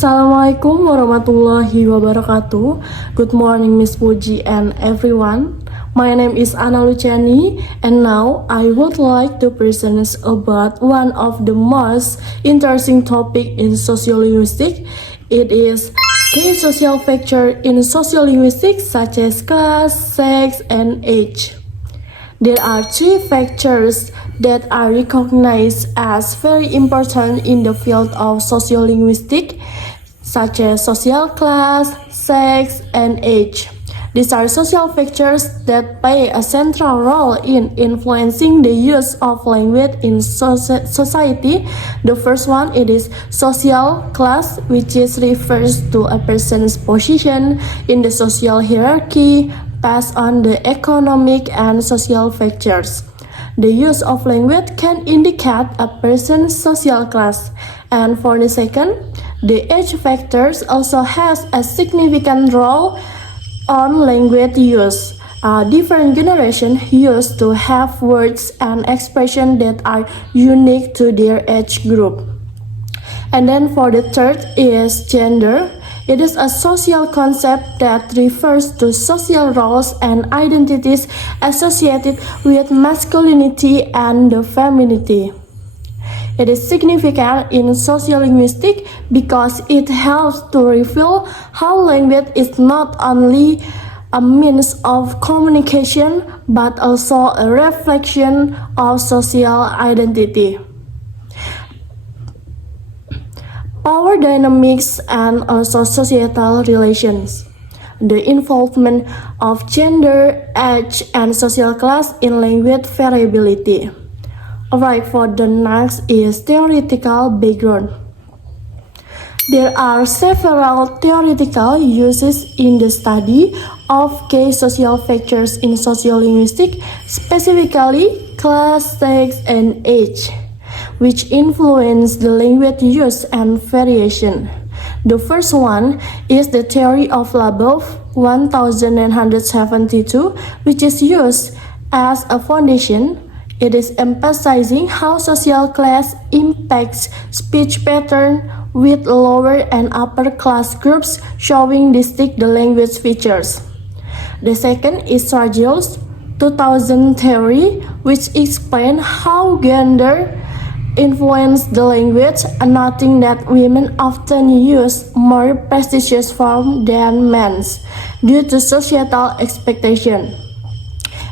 Assalamualaikum warahmatullahi wabarakatuh. Good morning, Miss Puji and everyone. My name is Anna Luciani, and now I would like to present about one of the most interesting topic in sociolinguistics. It is key social factor in sociolinguistics such as class, sex, and age. There are three factors that are recognized as very important in the field of sociolinguistics, such as social class, sex, and age. These are social factors that play a central role in influencing the use of language in society. The first one, it is social class, which refers to a person's position in the social hierarchy based on the economic and social factors. The use of language can indicate a person's social class. And for the second, the age factors also has a significant role on language use. Different generations used to have words and expressions that are unique to their age group. And then for the third is gender. It is a social concept that refers to social roles and identities associated with masculinity and femininity. It is significant in sociolinguistics because it helps to reveal how language is not only a means of communication but also a reflection of social identity. Power dynamics and also societal relations. The involvement of gender, age, and social class in language variability. Alright, for the next is theoretical background. There are several theoretical uses in the study of key social factors in sociolinguistics, specifically class, sex, and age, which influence the language use and variation. The first one is the theory of Labov 1972, which is used as a foundation. It is emphasizing how social class impacts speech pattern with lower and upper class groups showing distinct language features. The second is Rajil's 2000 theory, which explains how gender influence the language, noting that women often use more prestigious forms than men due to societal expectation.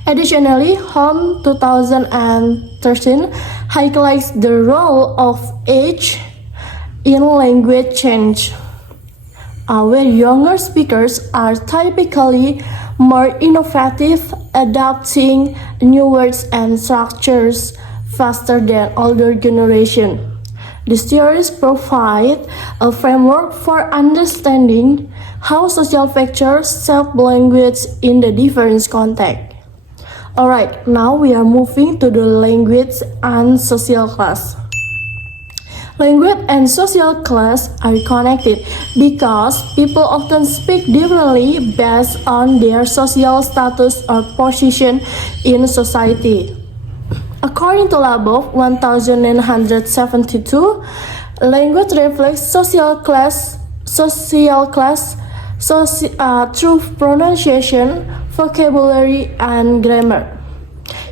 Additionally, Home 2013 highlights the role of age in language change, where younger speakers are typically more innovative, adapting new words and structures faster than older generation. These theories provide a framework for understanding how social factors shape language in the different contexts. Alright, now we are moving to the language and social class. Language and social class are connected because people often speak differently based on their social status or position in society. According to Labov 1972, language reflects social class through pronunciation, vocabulary, and grammar.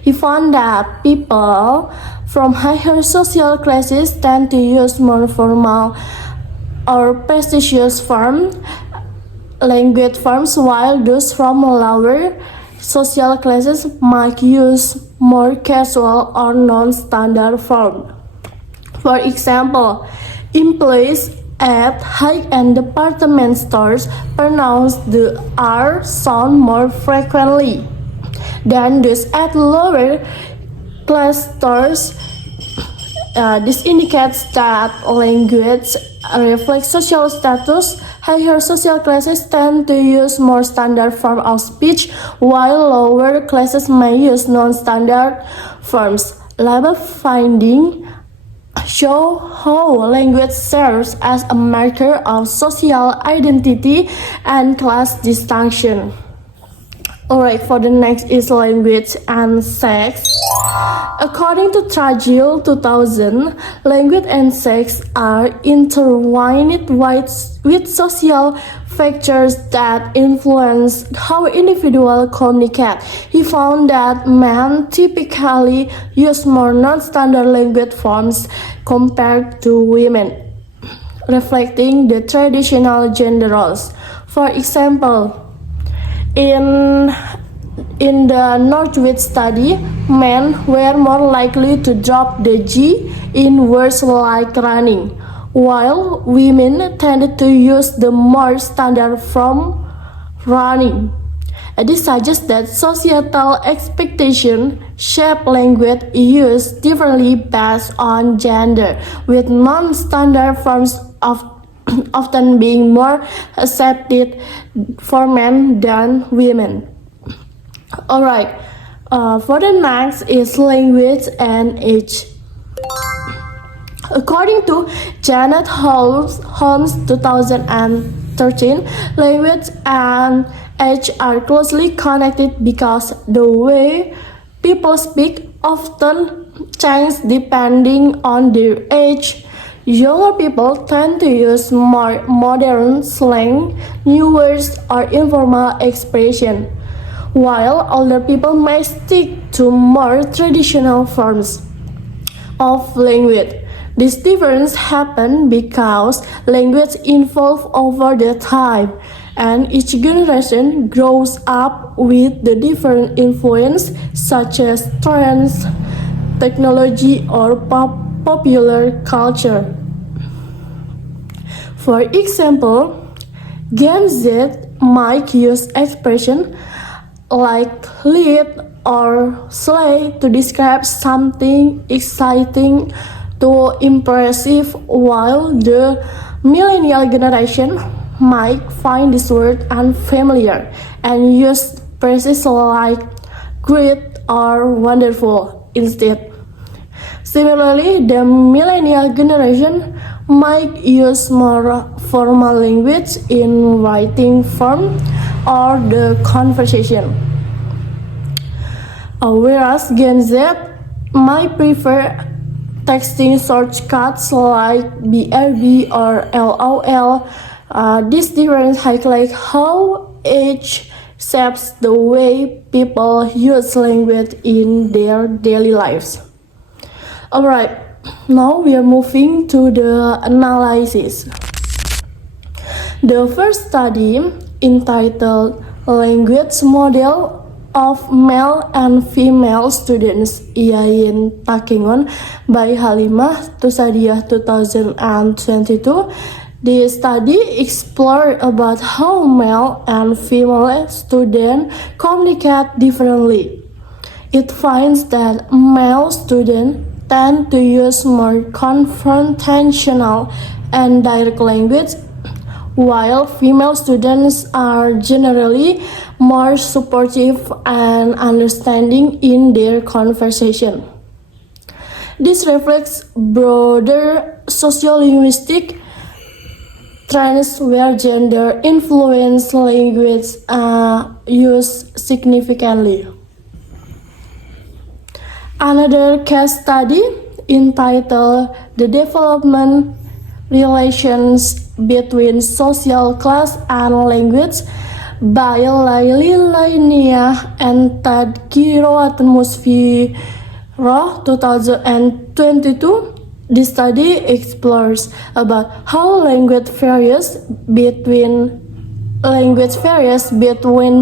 He found that people from higher social classes tend to use more formal or prestigious language forms, while those from lower social classes might use more casual or non-standard form. For example, employees at high-end department stores pronounce the R sound more frequently than those at lower class stores. This indicates that language reflects social status. Higher social classes tend to use more standard form of speech, while lower classes may use non-standard forms. Labov findings show how language serves as a marker of social identity and class distinction. Alright, for the next is language and sex. According to Tragil 2000, language and sex are intertwined with social factors that influence how individuals communicate. He found that men typically use more non-standard language forms compared to women, reflecting the traditional gender roles. For example, in the Northwich study, men were more likely to drop the G in words like running, while women tended to use the more standard form running. This suggests that societal expectations shape language use differently based on gender, with non-standard forms of often being more accepted for men than women. Alright, for the next is language and age. According to Janet Holmes 2013, language and age are closely connected because the way people speak often changes depending on their age. Younger people tend to use more modern slang, new words, or informal expression, while older people may stick to more traditional forms of language. This difference happens because language evolves over the time, and each generation grows up with the different influence such as trends, technology, or popular culture. For example, Gen Z might use expressions like lit or slay to describe something exciting to impressive, while the millennial generation might find this word unfamiliar and use phrases like great or wonderful instead. Similarly, the millennial generation might use more formal language in writing form or the conversation. Whereas Gen Z might prefer texting shortcuts like BRB or LOL. This difference highlights how age shapes the way people use language in their daily lives. Alright, now we are moving to the analysis. The first study, entitled Language Model of Male and Female Students Iain Takengon by Halimah Tusadiah 2022. The study explored about how male and female students communicate differently. It finds that male students tend to use more confrontational and direct language, while female students are generally more supportive and understanding in their conversation. This reflects broader sociolinguistic trends where gender influence language use significantly. Another case study, entitled The Development Relations Between Social Class and Language by Laili Lainiyah and Tadkiro Atmosfero 2022. This study explores about how language varies between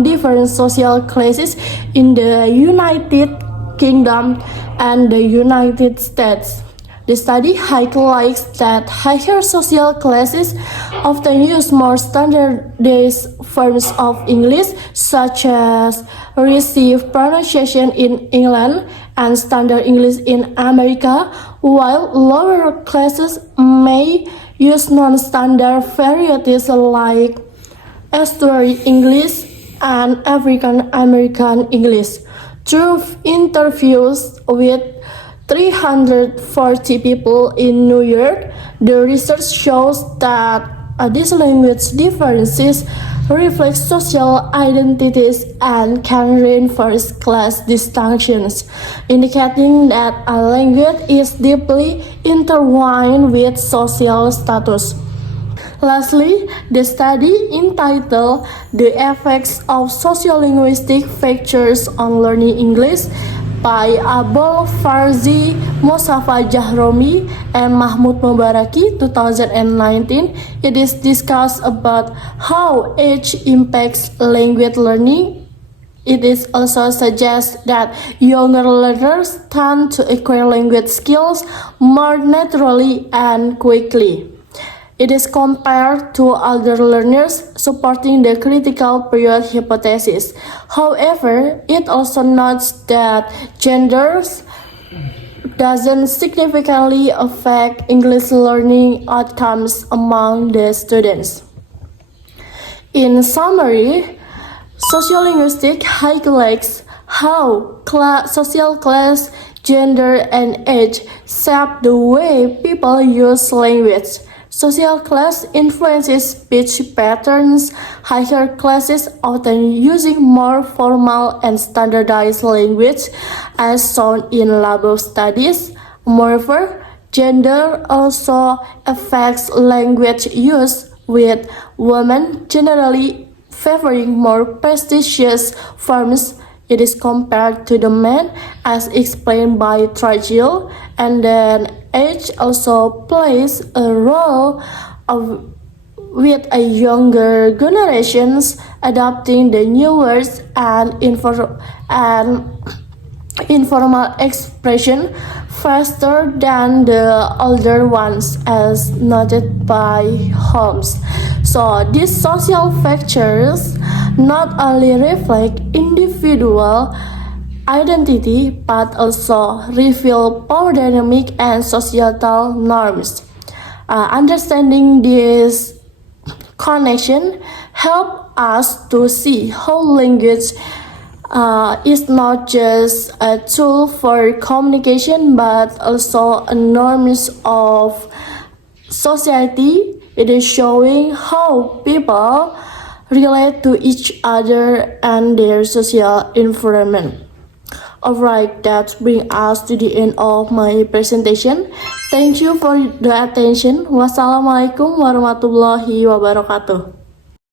different social classes in the United Kingdom and the United States. The study highlights that higher social classes often use more standardized forms of English, such as received pronunciation in England and standard English in America, while lower classes may use non-standard varieties like estuary English and African American English. Through interviews with 340 people in New York, the research shows that these language differences reflect social identities and can reinforce class distinctions, indicating that a language is deeply intertwined with social status. Lastly, the study entitled The Effects of Sociolinguistic Factors on Learning English by Abul Farzi, Mosafa Jahromi, and Mahmoud Mubaraki 2019. It is discussed about how age impacts language learning. It is also suggests that younger learners tend to acquire language skills more naturally and quickly. It is compared to older learners, supporting the critical period hypothesis. However, it also notes that gender doesn't significantly affect English learning outcomes among the students. In summary, sociolinguistics highlights how social class, gender, and age shape the way people use language. Social class influences speech patterns. Higher classes often using more formal and standardized language, as shown in labor studies. Moreover, gender also affects language use, with women generally favoring more prestigious forms. It is compared to the men, as explained by Tragil, and then age also plays a role with a younger generations adopting the new words and informal expression faster than the older ones, as noted by Holmes. So these social factors not only reflect individual identity but also reveal power dynamic and societal norms. Understanding this connection help us to see how language is not just a tool for communication but also a norms of society. It is showing how people relate to each other and their social environment. Alright, that brings us to the end of my presentation. Thank you for the attention. Wassalamualaikum warahmatullahi wabarakatuh.